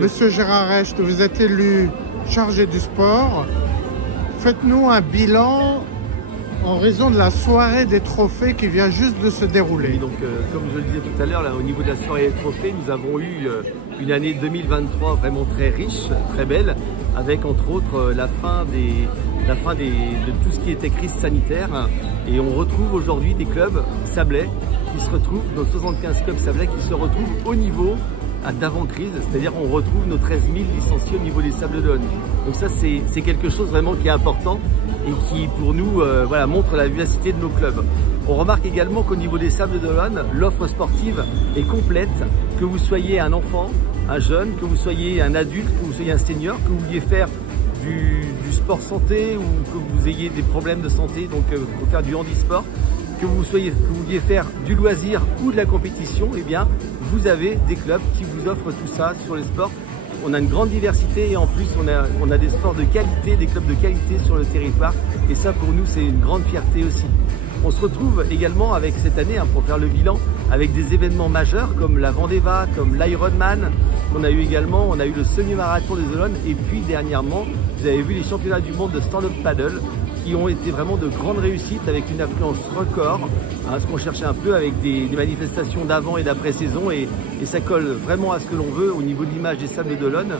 Monsieur Gérard Recht, vous êtes élu chargé du sport. Faites-nous un bilan en raison de la soirée des trophées qui vient juste de se dérouler. Et donc, comme je le disais tout à l'heure, au niveau de la soirée des trophées, nous avons eu une année 2023 vraiment très riche, très belle, avec entre autres la fin de tout ce qui était crise sanitaire. Et on retrouve aujourd'hui des clubs sablais qui se retrouvent, nos 75 clubs sablais qui se retrouvent au niveau d'avant-crise, c'est-à-dire on retrouve nos 13 000 licenciés au niveau des Sables d'Olonne. Donc ça c'est quelque chose vraiment qui est important et qui pour nous voilà, montre la vivacité de nos clubs. On remarque également qu'au niveau des Sables d'Olonne, l'offre sportive est complète, que vous soyez un enfant, un jeune, que vous soyez un adulte, que vous soyez un senior, que vous vouliez faire du sport santé ou que vous ayez des problèmes de santé, donc pour faire du handisport, que vous vouliez faire du loisir ou de la compétition, eh bien vous avez des clubs qui vous offrent tout ça sur les sports. On a une grande diversité et en plus on a des sports de qualité, des clubs de qualité sur le territoire et ça pour nous c'est une grande fierté aussi. On se retrouve également avec cette année, pour faire le bilan, avec des événements majeurs comme la Vendeva, comme l'Ironman. On a eu le semi-marathon des Olonnes et puis dernièrement, vous avez vu les championnats du monde de stand-up paddle qui ont été vraiment de grandes réussites avec une affluence record, ce qu'on cherchait un peu avec des manifestations d'avant et d'après-saison et ça colle vraiment à ce que l'on veut au niveau de l'image des Sables d'Olonne.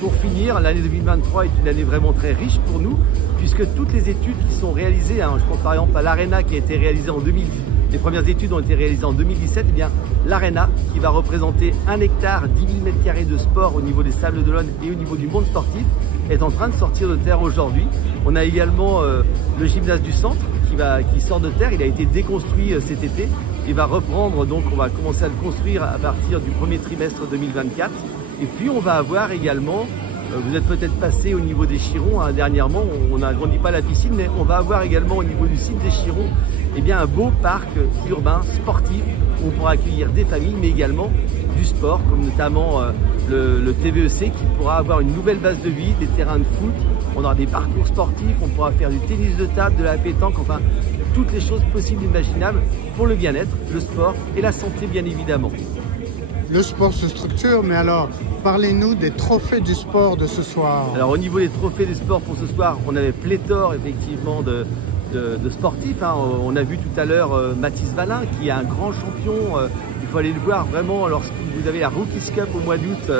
Pour finir, l'année 2023 est une année vraiment très riche pour nous puisque toutes les études qui sont réalisées, je pense par exemple à l'Arena qui a été réalisée en 2010, les premières études ont été réalisées en 2017, eh bien l'Arena qui va représenter 1 hectare, 10 000 m² de sport au niveau des Sables d'Olonne et au niveau du monde sportif est en train de sortir de terre aujourd'hui. On a également le gymnase du centre qui sort de terre, il a été déconstruit cet été et va reprendre, donc on va commencer à le construire à partir du premier trimestre 2024. Et puis on va avoir également, vous êtes peut-être passé au niveau des Chirons, dernièrement, on n'agrandit pas la piscine, mais on va avoir également au niveau du site des Chirons un beau parc urbain sportif où on pourra accueillir des familles, mais également du sport, comme notamment le TVEC qui pourra avoir une nouvelle base de vie, des terrains de foot, on aura des parcours sportifs, on pourra faire du tennis de table, de la pétanque, enfin toutes les choses possibles et imaginables pour le bien-être, le sport et la santé bien évidemment. Le sport se structure, mais alors parlez-nous des trophées du sport de ce soir. Alors au niveau des trophées du sport pour ce soir, on avait pléthore effectivement de sportifs. On a vu tout à l'heure Mathis Valin qui est un grand champion. Il faut aller le voir vraiment lorsque vous avez la Rookies Cup au mois d'août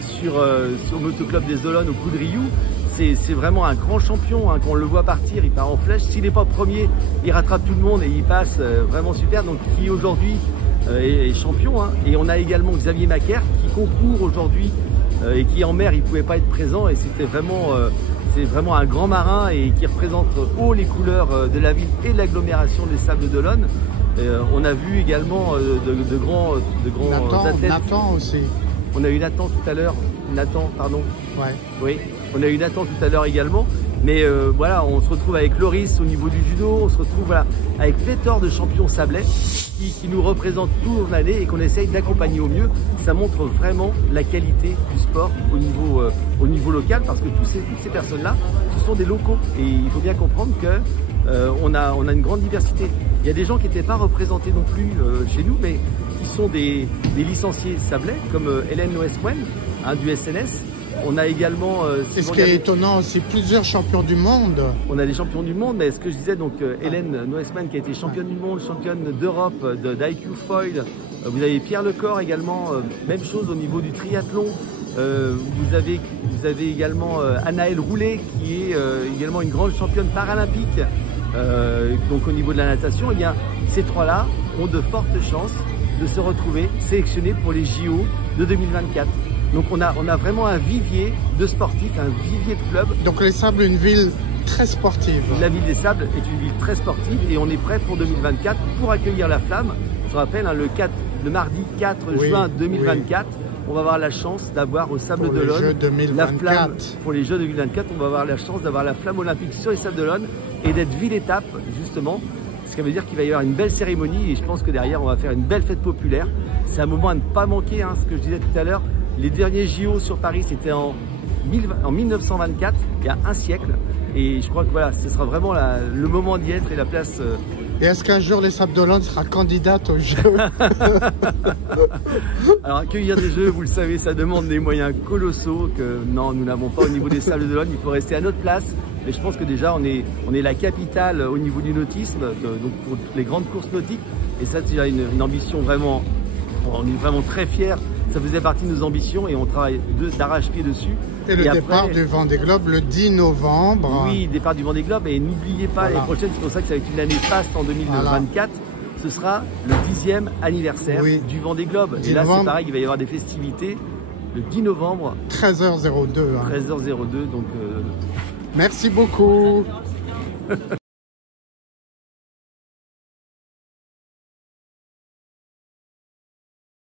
sur le motoclub des Olonnes au Coudriou. C'est vraiment un grand champion, quand on le voit partir, il part en flèche. S'il n'est pas premier, il rattrape tout le monde et il passe vraiment super. Donc qui aujourd'hui est champion. Et on a également Xavier Macaire qui concourt aujourd'hui et qui en mer il ne pouvait pas être présent et c'était vraiment c'est vraiment un grand marin et qui représente haut les couleurs de la ville et de l'agglomération des Sables d'Olonne. On a vu également de grands athlètes. Nathan aussi. On a eu Nathan tout à l'heure. Nathan, pardon. Ouais. Oui, on a eu Nathan tout à l'heure également. Mais voilà, on se retrouve avec Loris au niveau du judo, on se retrouve avec pléthore de champions sablais qui nous représentent toute l'année et qu'on essaye d'accompagner au mieux. Ça montre vraiment la qualité du sport au niveau local parce que toutes ces personnes-là, ce sont des locaux. Et il faut bien comprendre qu'on a une grande diversité. Il y a des gens qui n'étaient pas représentés non plus chez nous, mais qui sont des licenciés sablais, comme Hélène Noesquen du SNS. On a également... c'est ce qui est étonnant aussi, plusieurs champions du monde. On a des champions du monde, mais ce que je disais, donc Hélène Noesquen qui a été championne du monde, championne d'Europe d'IQ Foil. Vous avez Pierre Lecor également, même chose au niveau du triathlon. Vous avez également Anaëlle Roulet qui est également une grande championne paralympique. Donc au niveau de la natation, eh bien, ces trois-là ont de fortes chances de se retrouver sélectionnés pour les JO de 2024. Donc on a vraiment un vivier de sportifs, un vivier de clubs. Donc les Sables, une ville très sportive. La ville des Sables est une ville très sportive et on est prêt pour 2024 pour accueillir la flamme. Je rappelle, le mardi 4 juin 2024, on va avoir la chance d'avoir au Sables d'Olonne la flamme. Pour les Jeux 2024, on va avoir la chance d'avoir la flamme olympique sur les Sables d'Olonne et d'être ville-étape justement. Ce qui veut dire qu'il va y avoir une belle cérémonie et je pense que derrière on va faire une belle fête populaire. C'est un moment à ne pas manquer, ce que je disais tout à l'heure. Les derniers JO sur Paris, c'était en 1924, il y a un siècle. Et je crois que voilà, ce sera vraiment le moment d'y être et la place Et est-ce qu'un jour les Sables d'Olonne sera candidate aux Jeux? Alors accueillir des Jeux, vous le savez, ça demande des moyens colossaux que non, nous n'avons pas au niveau des Sables d'Olonne. Il faut rester à notre place. Mais je pense que déjà on est la capitale au niveau du nautisme, donc pour les grandes courses nautiques. Et ça, c'est une ambition vraiment, on est vraiment très fiers. Ça faisait partie de nos ambitions et on travaille d'arrache-pied dessus. Et le départ du Vendée Globe le 10 novembre. Oui, départ du Vendée Globe. Et n'oubliez pas, l'année prochaine, c'est pour ça que ça va être une année faste en 2024. Ce sera le 10e anniversaire du Vendée Globe. Et là, c'est pareil, il va y avoir des festivités le 10 novembre. 13h02. 13h02, donc... Merci beaucoup.